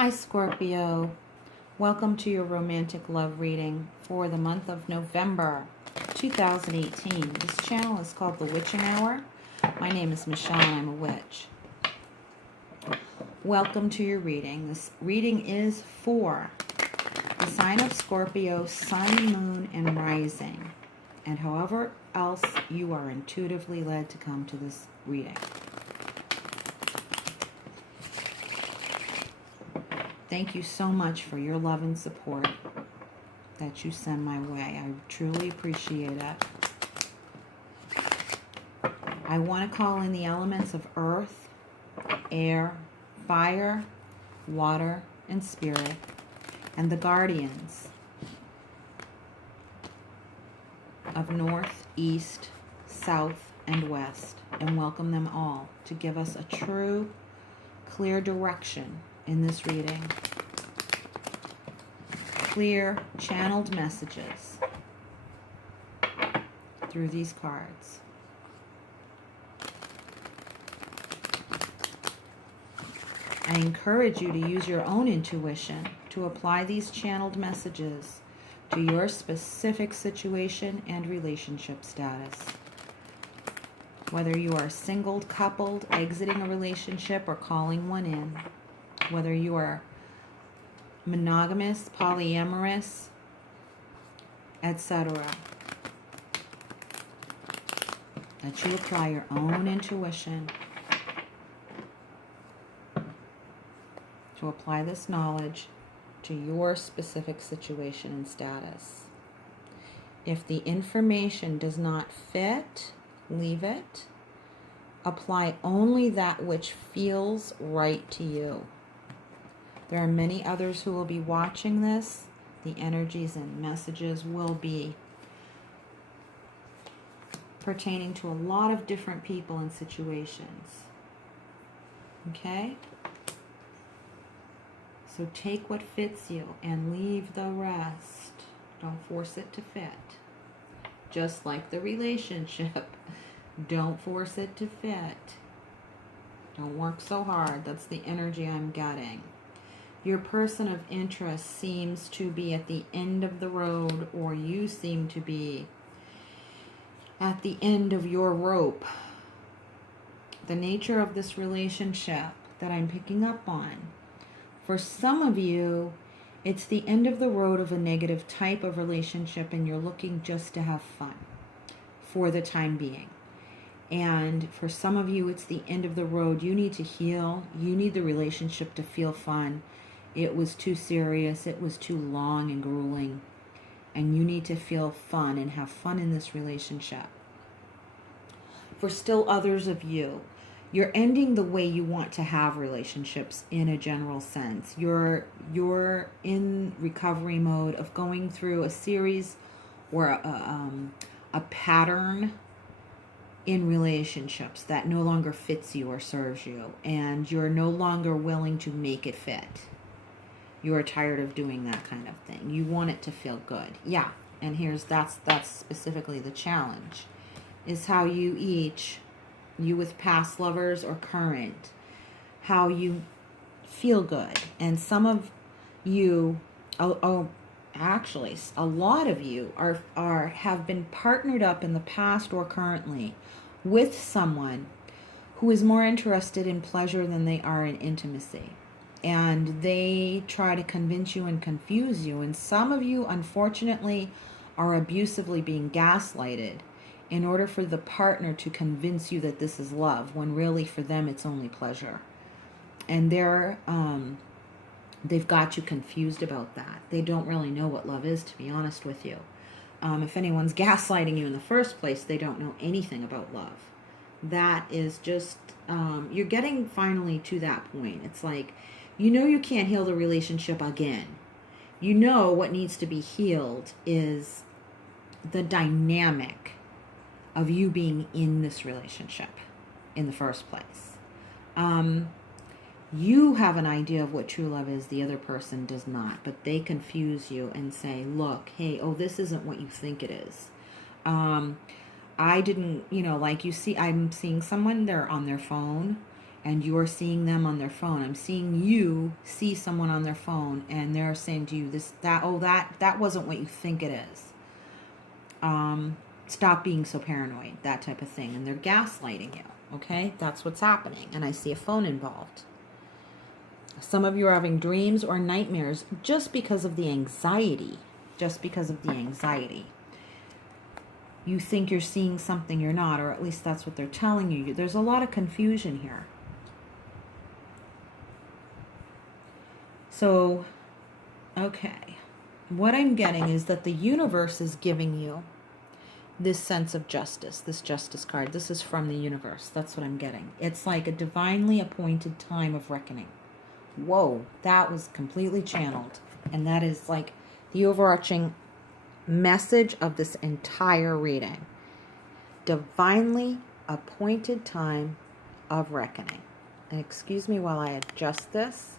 Hi, Scorpio. Welcome to your romantic love reading for the month of November 2018. This channel is called The Witching Hour. My name is Michelle and I'm a witch. Welcome to your reading. This reading is for the sign of Scorpio, sun, moon, and rising, and however else you are intuitively led to come to this reading. Thank you so much for your love and support that you send my way. I truly appreciate it. I want to call in the elements of earth, air, fire, water, and spirit, and the guardians of north, east, south, and west, and welcome them all to give us a true, clear direction in this reading. Clear, channeled messages through these cards. I encourage you to use your own intuition to apply these channeled messages to your specific situation and relationship status. Whether you are single, coupled, exiting a relationship, or calling one in. Whether you are monogamous, polyamorous, etc. That you apply your own intuition to apply this knowledge to your specific situation and status. If the information does not fit, leave it. Apply only that which feels right to you. There are many others who will be watching this. The energies and messages will be pertaining to a lot of different people and situations. Okay? So take what fits you and leave the rest. Don't force it to fit. Just like the relationship, don't force it to fit. Don't work so hard. That's the energy I'm getting. Your person of interest seems to be at the end of the road, or you seem to be at the end of your rope. The nature of this relationship that I'm picking up on. For some of you, it's the end of the road of a negative type of relationship, and you're looking just to have fun for the time being. And for some of you, it's the end of the road. You need to heal. You need the relationship to feel fun. It was too serious. It was too long and grueling. And you need to feel fun and have fun in this relationship. For still others of you, you're ending the way you want to have relationships in a general sense. You're in recovery mode of going through a series or a pattern in relationships that no longer fits you or serves you, and you're no longer willing to make it fit. You're tired of doing that kind of thing. You want it to feel good. Yeah, and that's specifically the challenge, is how you with past lovers or current, how you feel good. And some of you, actually, a lot of you have been partnered up in the past or currently with someone who is more interested in pleasure than they are in intimacy. And they try to convince you and confuse you. And some of you, unfortunately, are abusively being gaslighted in order for the partner to convince you that this is love, when really for them it's only pleasure. And they've got you confused about that. They don't really know what love is, to be honest with you. If anyone's gaslighting you in the first place, they don't know anything about love. That is just, you're getting finally to that point. It's like, you can't heal the relationship again. What needs to be healed is the dynamic of you being in this relationship in the first place. You have an idea of what true love is, the other person does not, but they confuse you and say, look, hey, this isn't what you think it is. I didn't, like you see, I'm seeing someone, they're on their phone, and you're seeing them on their phone. I'm seeing you see someone on their phone, and they're saying to you that wasn't what you think it is. Stop being so paranoid, that type of thing. And they're gaslighting you, okay? That's what's happening. And I see a phone involved. Some of you are having dreams or nightmares just because of the anxiety. Just because of the anxiety. You think you're seeing something you're not, or at least that's what they're telling you. There's a lot of confusion here. So, okay. What I'm getting is that the universe is giving you this sense of justice, this justice card. This is from the universe. That's what I'm getting. It's like a divinely appointed time of reckoning. Whoa, that was completely channeled. And that is like the overarching message of this entire reading. Divinely appointed time of reckoning. And excuse me while I adjust this.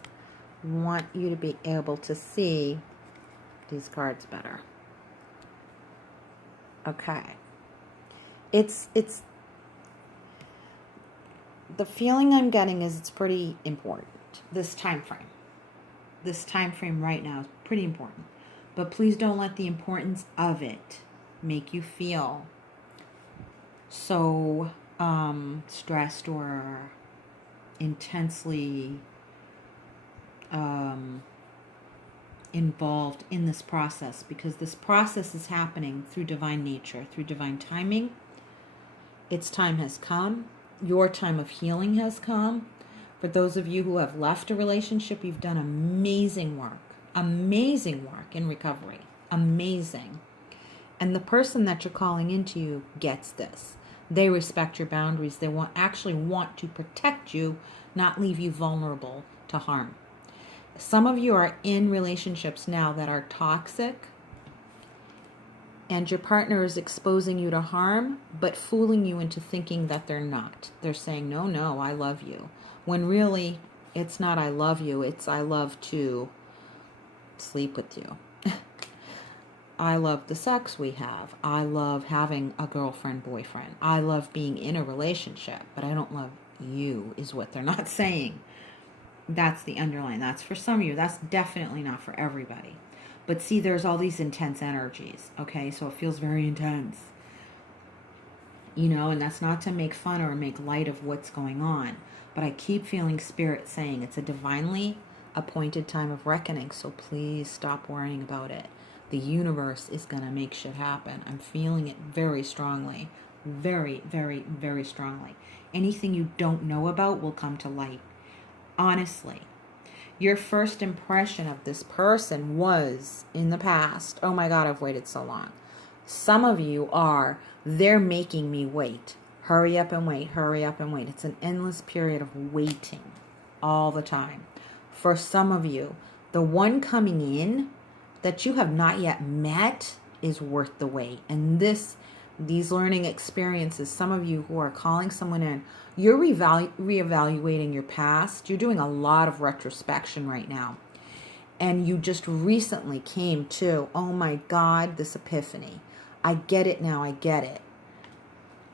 I want you to be able to see these cards better. Okay. It's the feeling I'm getting is it's pretty important. This time frame. This time frame right now is pretty important. But please don't let the importance of it make you feel so stressed or intensely involved in this process, because this process is happening through divine nature, through divine timing. Its time has come. Your time of healing has come. For those of you who have left a relationship, you've done amazing work in recovery. Amazing. And the person that you're calling into you gets this. They respect your boundaries. They actually want to protect you, not leave you vulnerable to harm. Some of you are in relationships now that are toxic, and your partner is exposing you to harm, but fooling you into thinking that they're not. They're saying, no, I love you. When really, it's not I love you, it's I love to sleep with you. I love the sex we have. I love having a girlfriend, boyfriend. I love being in a relationship, but I don't love you, is what they're not saying. That's the underline. That's for some of you. That's definitely not for everybody. But see, there's all these intense energies, okay? So it feels very intense. You know, and that's not to make fun or make light of what's going on. But I keep feeling Spirit saying it's a divinely appointed time of reckoning. So please stop worrying about it. The universe is going to make shit happen. I'm feeling it very strongly. Very, very, very strongly. Anything you don't know about will come to light. Honestly. Your first impression of this person was in the past, oh my God, I've waited so long. Some of you are, they're making me wait. Hurry up and wait, hurry up and wait. It's an endless period of waiting all the time. For some of you, the one coming in that you have not yet met is worth the wait. And these learning experiences, some of you who are calling someone in, you're reevaluating your past. You're doing a lot of retrospection right now. And you just recently came to, oh my God, this epiphany. I get it now, I get it.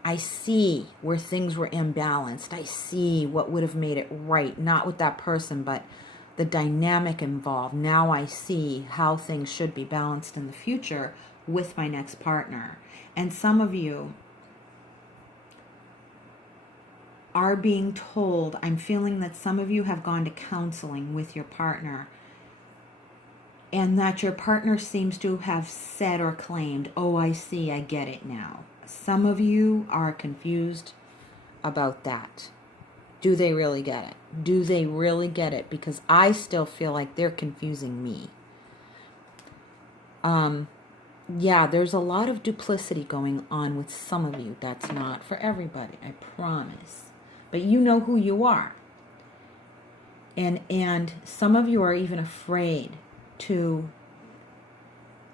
I see where things were imbalanced. I see what would have made it right, not with that person, but the dynamic involved. Now I see how things should be balanced in the future with my next partner. And some of you are being told, I'm feeling that some of you have gone to counseling with your partner, and that your partner seems to have said or claimed, oh, I see, I get it now. Some of you are confused about that. Do they really get it? Do they really get it? Because I still feel like they're confusing me. Yeah, there's a lot of duplicity going on with some of you. That's not for everybody, I promise. But you know who you are. And some of you are even afraid to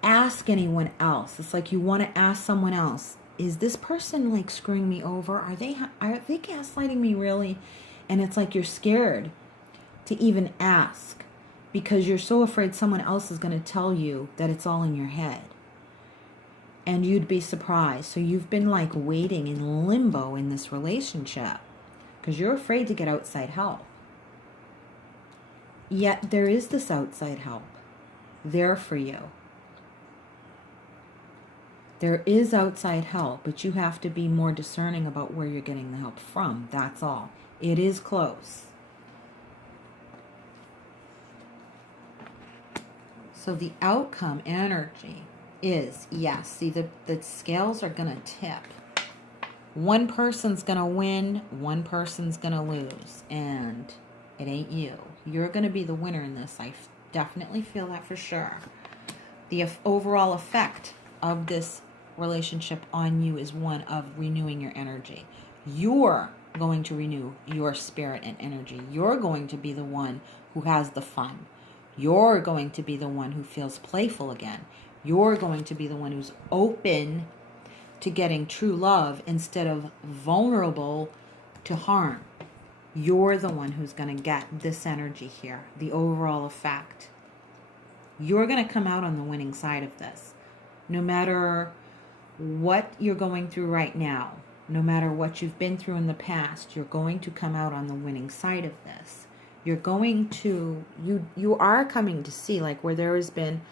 ask anyone else. It's like you want to ask someone else, is this person like screwing me over? Are they gaslighting me really? And it's like you're scared to even ask because you're so afraid someone else is going to tell you that it's all in your head. And you'd be surprised. So you've been like waiting in limbo in this relationship because you're afraid to get outside help. Yet there is this outside help there for you. There is outside help, but you have to be more discerning about where you're getting the help from. That's all. It is close. So the outcome energy is, yes, see, the scales are going to tip. One person's going to win, one person's going to lose, and it ain't you. You're going to be the winner in this. I definitely feel that for sure. The overall effect of this relationship on you is one of renewing your energy. You're going to renew your spirit and energy. You're going to be the one who has the fun. You're going to be the one who feels playful again. You're going to be the one who's open to getting true love instead of vulnerable to harm. You're the one who's going to get this energy here, the overall effect. You're going to come out on the winning side of this. No matter what you're going through right now, no matter what you've been through in the past, you're going to come out on the winning side of this. You're going to, you are coming to see, like, where there has been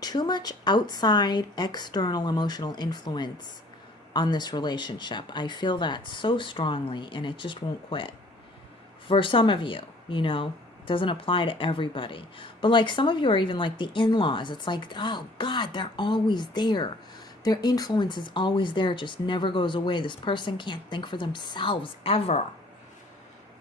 too much outside external emotional influence on this relationship. I feel that so strongly, and it just won't quit. For some of you, you know, it doesn't apply to everybody. But like some of you are even like the in-laws. It's like, oh God, they're always there. Their influence is always there. It just never goes away. This person can't think for themselves ever.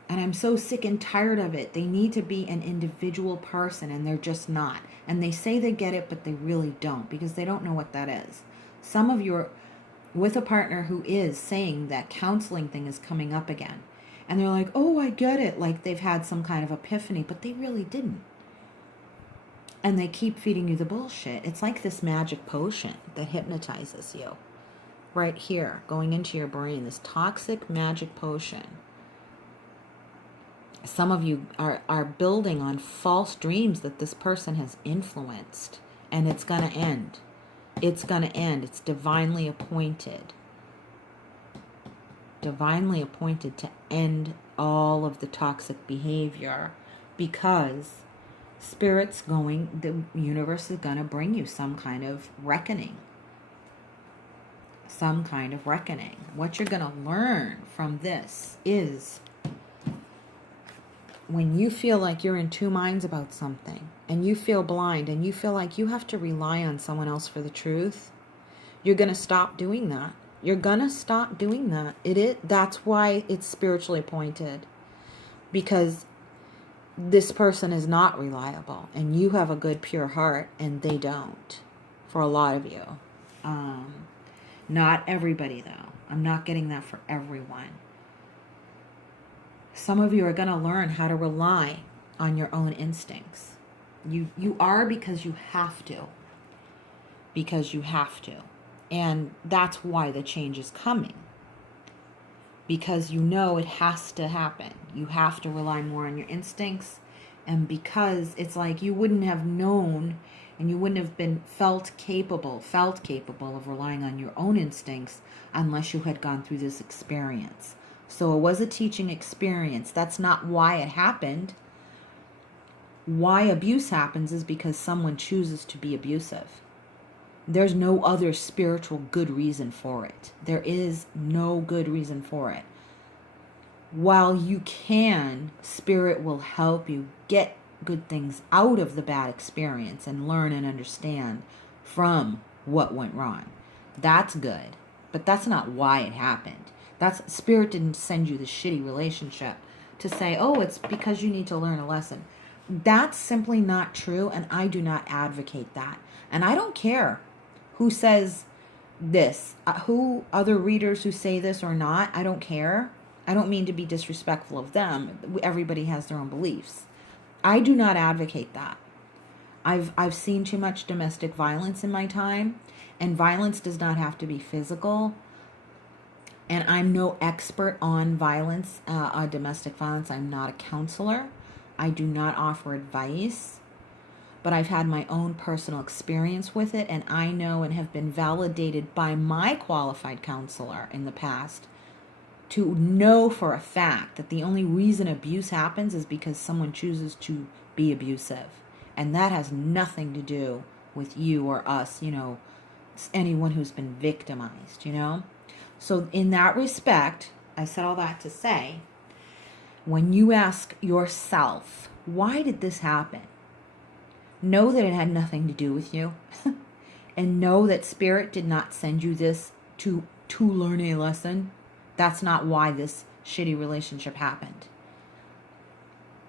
And I'm so sick and tired of it. They need to be an individual person, and they're just not. And they say they get it, but they really don't, because they don't know what that is. Some of you are with a partner who is saying that counseling thing is coming up again. And they're like, oh, I get it. Like they've had some kind of epiphany, but they really didn't. And they keep feeding you the bullshit. It's like this magic potion that hypnotizes you. Right here, going into your brain, this toxic magic potion. Some of you are building on false dreams that this person has influenced. And it's going to end. It's going to end. It's divinely appointed. Divinely appointed to end all of the toxic behavior, because Spirit's going, the universe is going to bring you some kind of reckoning. Some kind of reckoning. What you're going to learn from this is, when you feel like you're in two minds about something, and you feel blind, and you feel like you have to rely on someone else for the truth, you're going to stop doing that. You're going to stop doing that. That's why it's spiritually appointed. Because this person is not reliable, and you have a good, pure heart, and they don't. For a lot of you. Not everybody, though. I'm not getting that for everyone. Some of you are going to learn how to rely on your own instincts. You are, because you have to. Because you have to. And that's why the change is coming. Because you know it has to happen. You have to rely more on your instincts. And because it's like you wouldn't have known, and you wouldn't have been felt capable of relying on your own instincts unless you had gone through this experience. So it was a teaching experience. That's not why it happened. Why abuse happens is because someone chooses to be abusive. There's no other spiritual good reason for it. There is no good reason for it. While you can, Spirit will help you get good things out of the bad experience and learn and understand from what went wrong. That's good, but that's not why it happened. Spirit didn't send you the shitty relationship to say, oh, it's because you need to learn a lesson. That's simply not true, and I do not advocate that. And I don't care who says this, who other readers who say this or not, I don't care. I don't mean to be disrespectful of them. Everybody has their own beliefs. I do not advocate that. I've seen too much domestic violence in my time, and violence does not have to be physical. And I'm no expert on violence, domestic violence. I'm not a counselor. I do not offer advice. But I've had my own personal experience with it, and I know and have been validated by my qualified counselor in the past to know for a fact that the only reason abuse happens is because someone chooses to be abusive. And that has nothing to do with you or us, anyone who's been victimized, So in that respect, I said all that to say, when you ask yourself, why did this happen? Know that it had nothing to do with you. And know that Spirit did not send you this to learn a lesson. That's not why this shitty relationship happened.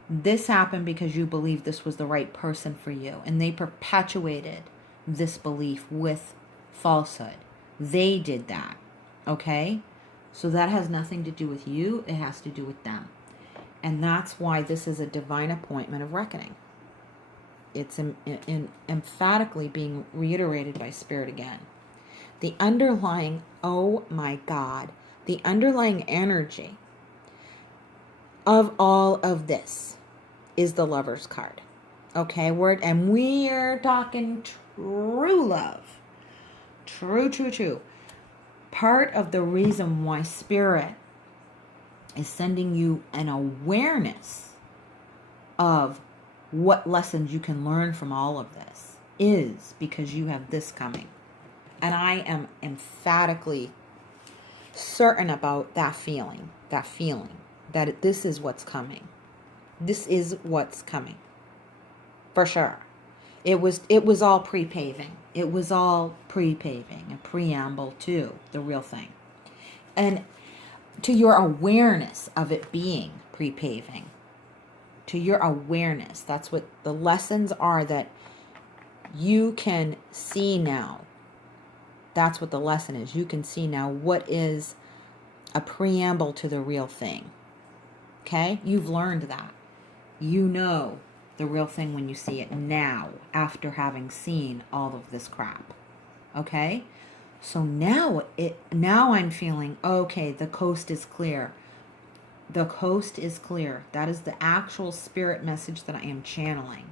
This happened because you believed this was the right person for you. And they perpetuated this belief with falsehood. They did that. Okay? So that has nothing to do with you. It has to do with them. And that's why this is a divine appointment of reckoning. It's emphatically being reiterated by Spirit again. The underlying, oh my God, the underlying energy of all of this is the Lover's card. Okay, and we're talking true love. True. Part of the reason why Spirit is sending you an awareness of what lessons you can learn from all of this is because you have this coming. And I am emphatically certain about that feeling that this is what's coming. This is what's coming. For sure. It was all pre-paving. It was all pre-paving, a preamble to the real thing. And to your awareness of it being pre-paving, to your awareness, that's what the lessons are that you can see now. That's what the lesson is. You can see now what is a preamble to the real thing. Okay? You've learned that. You know the real thing when you see it now, after having seen all of this crap. Okay? So now I'm feeling, okay, the coast is clear. The coast is clear. That is the actual Spirit message that I am channeling.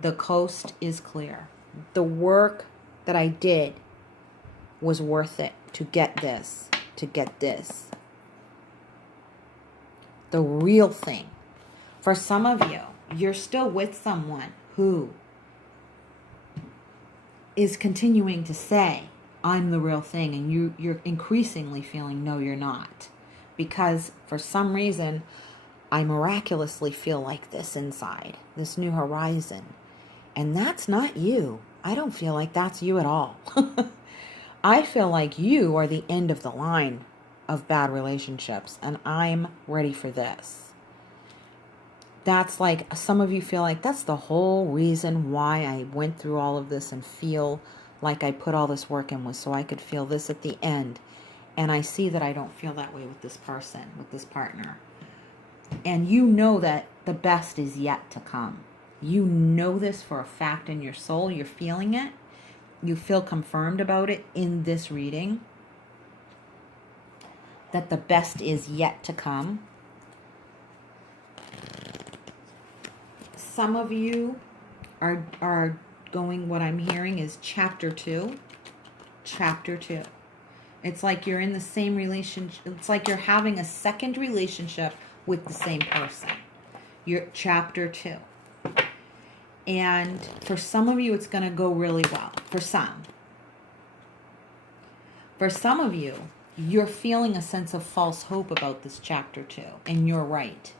The coast is clear. The work that I did was worth it to get this. The real thing. For some of you, you're still with someone who is continuing to say, I'm the real thing, and you're increasingly feeling, no, you're not. Because for some reason, I miraculously feel like this inside, this new horizon. And that's not you. I don't feel like that's you at all. I feel like you are the end of the line of bad relationships, and I'm ready for this. That's like, some of you feel like that's the whole reason why I went through all of this and feel like I put all this work in was so I could feel this at the end. And I see that I don't feel that way with this person, with this partner. And you know that the best is yet to come. You know this for a fact in your soul. You're feeling it. You feel confirmed about it in this reading. That the best is yet to come. Some of you are going, what I'm hearing is chapter 2. Chapter 2. It's like you're in the same relationship. It's like you're having a second relationship with the same person. You're chapter 2. And for some of you, it's going to go really well. For some. For some of you, you're feeling a sense of false hope about this chapter 2. And you're right.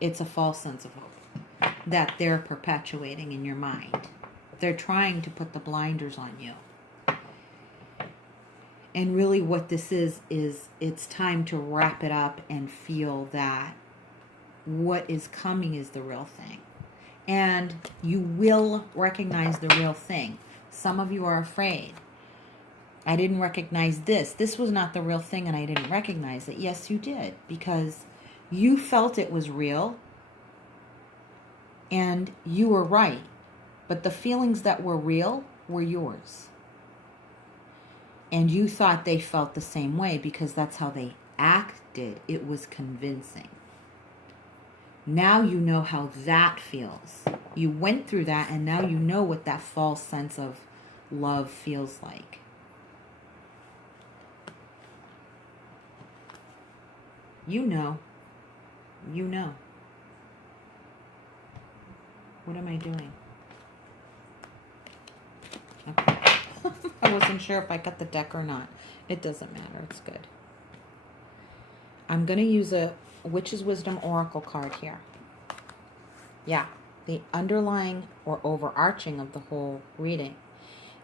It's a false sense of hope that they're perpetuating in your mind. They're trying to put the blinders on you. And really what this is it's time to wrap it up and feel that what is coming is the real thing. And you will recognize the real thing. Some of you are afraid. I didn't recognize this. This was not the real thing and I didn't recognize it. Yes, you did. Because you felt it was real. And you were right. But the feelings that were real were yours. And you thought they felt the same way because that's how they acted. It was convincing. Now you know how that feels. You went through that and now you know what that false sense of love feels like. You know. You know. What am I doing? Okay. I wasn't sure if I cut the deck or not. It doesn't matter. It's good. I'm going to use a Witch's Wisdom Oracle card here. Yeah. The underlying or overarching of the whole reading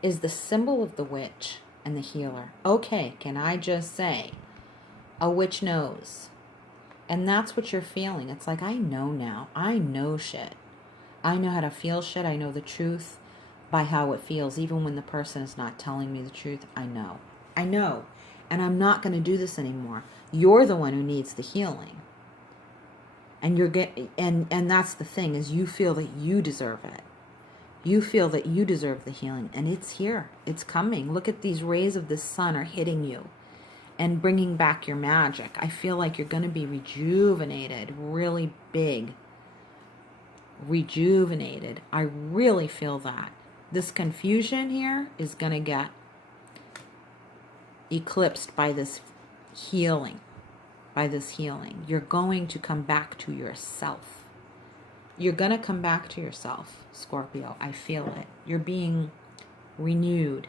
is the symbol of the witch and the healer. Okay, can I just say, a witch knows. And that's what you're feeling. It's like, I know now. I know shit. I know how to feel shit. I know the truth by how it feels. Even when the person is not telling me the truth, I know. I know. And I'm not going to do this anymore. You're the one who needs the healing. And and that's the thing, is you feel that you deserve it. You feel that you deserve the healing, and it's here. It's coming. Look at these rays of the sun are hitting you and bringing back your magic. I feel like you're going to be rejuvenated, really big. Rejuvenated. I really feel that. This confusion here is going to get eclipsed by this healing. You're going to come back to yourself. You're going to come back to yourself, Scorpio. I feel it. You're being renewed.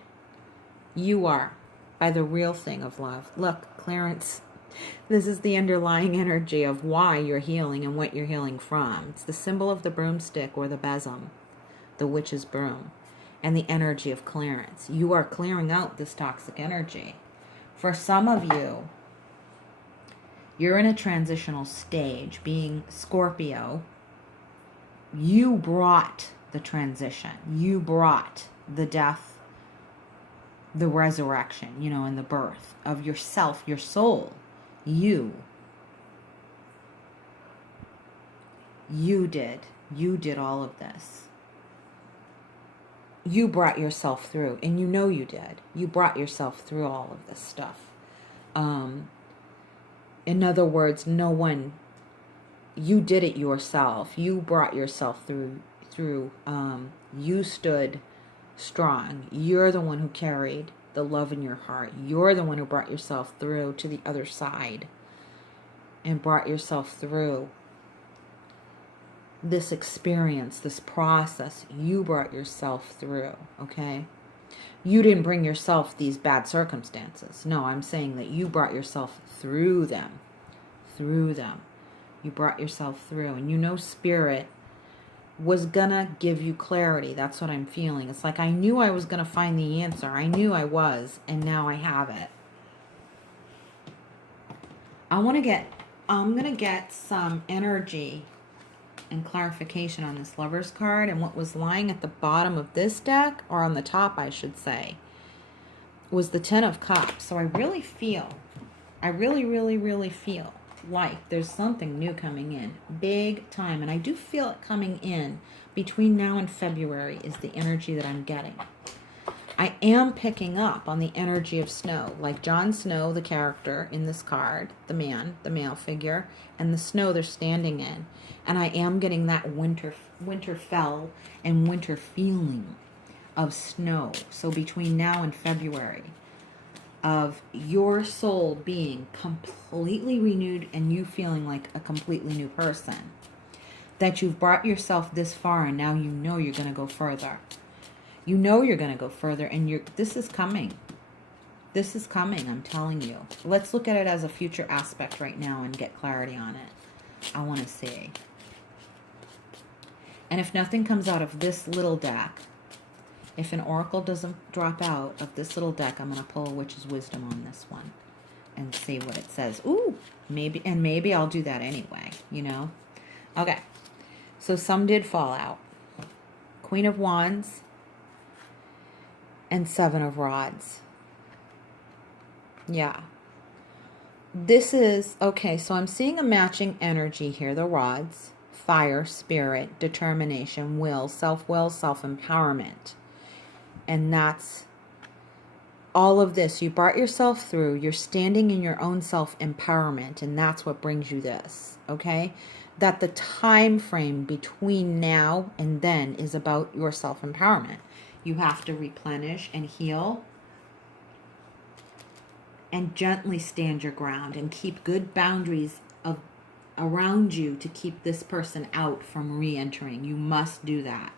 You are, by the real thing of love. Look, Clarence, this is the underlying energy of why you're healing and what you're healing from. It's the symbol of the broomstick or the besom, the witch's broom, and the energy of clearance. You are clearing out this toxic energy. For some of you, you're in a transitional stage. Being Scorpio, you brought the transition. You brought the death, the resurrection, and the birth of yourself, your soul. You did. You did all of this. You brought yourself through, and you did. You brought yourself through all of this stuff. In other words, you did it yourself. You brought yourself through. You stood strong. You're the one who carried the love in your heart. You're the one who brought yourself through to the other side and brought yourself through this experience, this process. You brought yourself through, okay? You didn't bring yourself these bad circumstances. No, I'm saying that you brought yourself through them. Through them. You brought yourself through. And Spirit was gonna give you clarity. That's what I'm feeling. It's like I knew I was gonna find the answer. I knew I was, and now I have it. I'm gonna get some energy and clarification on this Lover's card, and what was lying at the bottom of this deck, or on the top I should say, was the Ten of Cups. So I really feel like there's something new coming in, big time. And I do feel it coming in between now and February is the energy that I'm getting. I am picking up on the energy of snow, like Jon Snow, the character in this card, the man, the male figure, and the snow they're standing in. And I am getting that Winterfell and winter feeling of snow. So between now and February, of your soul being completely renewed and you feeling like a completely new person. That you've brought yourself this far, and now you're going to go further. You're going to go further, and this is coming. This is coming, I'm telling you. Let's look at it as a future aspect right now and get clarity on it. I want to see. And if nothing comes out of this little deck, if an oracle doesn't drop out of this little deck, I'm going to pull a Witch's Wisdom on this one and see what it says. Ooh, maybe I'll do that anyway, Okay, so some did fall out. Queen of Wands and Seven of Rods. Yeah. This is, okay, so I'm seeing a matching energy here. The rods, fire, spirit, determination, will, self-empowerment. And that's all of this. You brought yourself through. You're standing in your own self-empowerment, and that's what brings you this, okay? That the time frame between now and then is about your self-empowerment. You have to replenish and heal and gently stand your ground and keep good boundaries around you to keep this person out from re-entering. You must do that.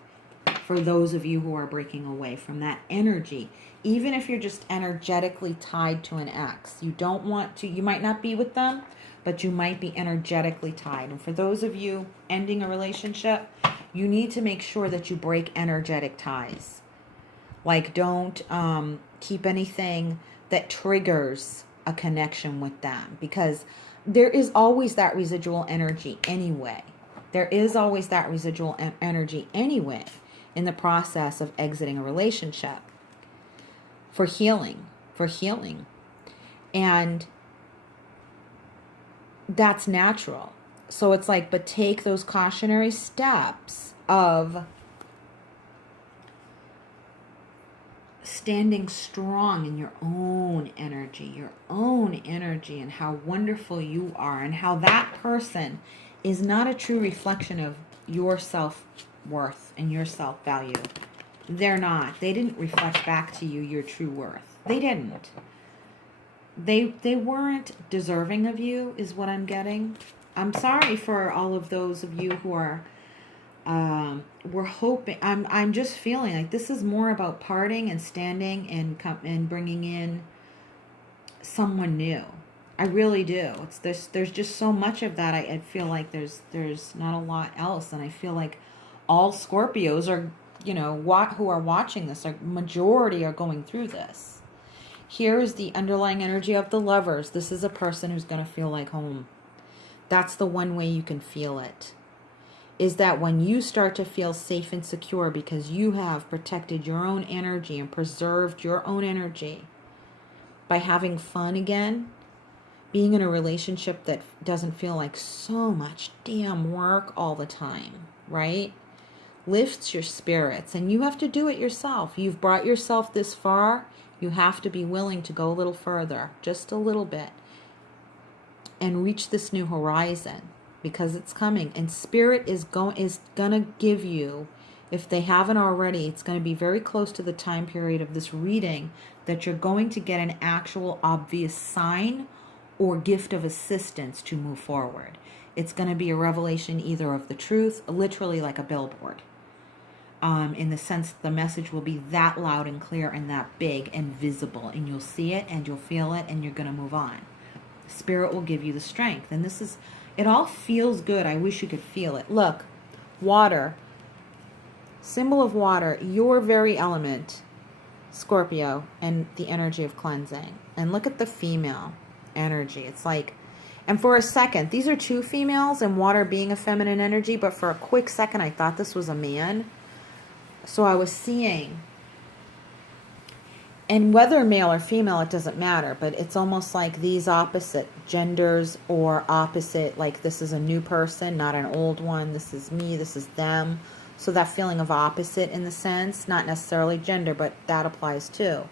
For those of you who are breaking away from that energy, even if you're just energetically tied to an ex, you don't want to, you might not be with them, but you might be energetically tied. And for those of you ending a relationship, you need to make sure that you break energetic ties. Like, don't keep anything that triggers a connection with them, because there is always that residual energy anyway. There is always that residual energy anyway in the process of exiting a relationship for healing. And that's natural. So it's like, but take those cautionary steps of standing strong in your own energy, and how wonderful you are, and how that person is not a true reflection of your self-worth and your self-value. They're not. They didn't reflect back to you your true worth. They didn't. They weren't deserving of you, is what I'm getting. I'm sorry for all of those of you who are we're hoping, I'm just feeling like this is more about parting and standing and bringing in someone new. I really do. There's just so much of that. I feel like there's not a lot else, and I feel like all Scorpios are, who are watching this, majority are going through this. Here is the underlying energy of the Lovers. This is a person who's going to feel like home. That's the one way you can feel it. Is that when you start to feel safe and secure because you have protected your own energy and preserved your own energy by having fun again, being in a relationship that doesn't feel like so much damn work all the time, right? Lifts your spirits, and you have to do it yourself. You've brought yourself this far. You have to be willing to go a little further, just a little bit, and reach this new horizon. Because it's coming, and Spirit is gonna give you, if they haven't already, it's going to be very close to the time period of this reading that you're going to get an actual obvious sign or gift of assistance to move forward. It's going to be a revelation either of the truth, literally like a billboard, in the sense that the message will be that loud and clear and that big and visible, and you'll see it and you'll feel it and you're going to move on. Spirit will give you the strength, and this is, it all feels good. I wish you could feel it. Look, water, symbol of water, your very element, Scorpio, and the energy of cleansing. And look at the female energy. It's like, and for a second, these are two females, and water being a feminine energy, but for a quick second, I thought this was a man. So I was seeing, and whether male or female, it doesn't matter, but it's almost like these opposite genders, or opposite, like this is a new person, not an old one. This is me, this is them. So that feeling of opposite in the sense, not necessarily gender, but that applies too.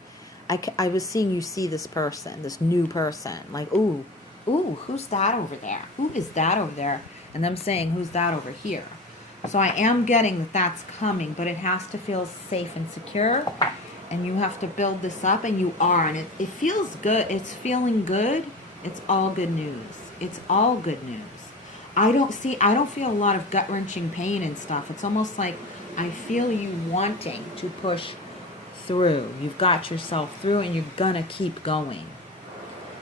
I was seeing you see this person, this new person, like, ooh, who's that over there? Who is that over there? And them saying, who's that over here? So I am getting that that's coming, but it has to feel safe and secure. And you have to build this up, and you are. And it feels good. It's feeling good. It's all good news. It's all good news. I don't feel a lot of gut-wrenching pain and stuff. It's almost like I feel you wanting to push through. You've got yourself through, and you're going to keep going.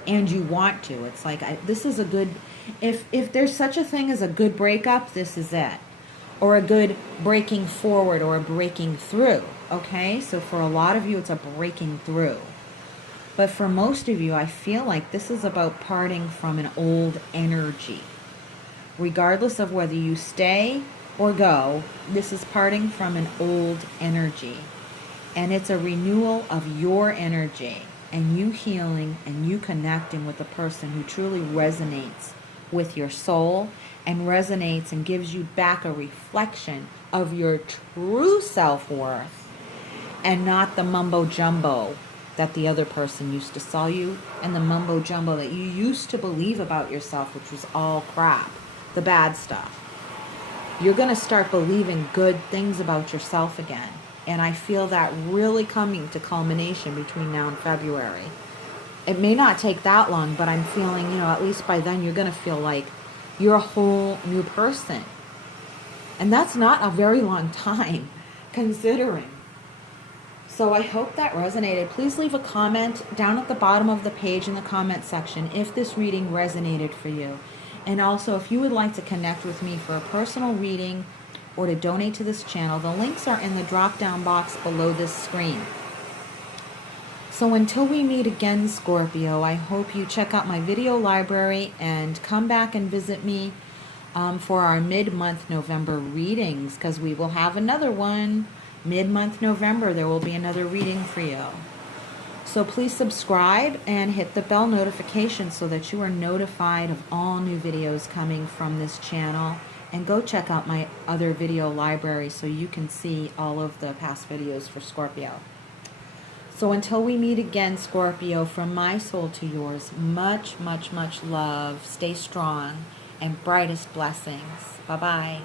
And you want to. It's like, this is a good, if there's such a thing as a good breakup, this is it. Or a good breaking forward, or a breaking through. Okay, so for a lot of you, it's a breaking through. But for most of you, I feel like this is about parting from an old energy. Regardless of whether you stay or go, this is parting from an old energy. And it's a renewal of your energy, and you healing, and you connecting with a person who truly resonates with your soul, and resonates and gives you back a reflection of your true self-worth, and not the mumbo jumbo that the other person used to sell you, and the mumbo jumbo that you used to believe about yourself, which was all crap, the bad stuff. You're going to start believing good things about yourself again. And I feel that really coming to culmination between now and February. It may not take that long, but I'm feeling, at least by then you're going to feel like you're a whole new person. And that's not a very long time, considering. So I hope that resonated. Please leave a comment down at the bottom of the page in the comment section if this reading resonated for you. And also, if you would like to connect with me for a personal reading or to donate to this channel, the links are in the drop-down box below this screen. So until we meet again, Scorpio, I hope you check out my video library and come back and visit me for our mid-month November readings, because we will have another one. Mid-month November, there will be another reading for you. So please subscribe and hit the bell notification so that you are notified of all new videos coming from this channel. And go check out my other video library so you can see all of the past videos for Scorpio. So until we meet again, Scorpio, from my soul to yours, much, much, much love. Stay strong and brightest blessings. Bye-bye.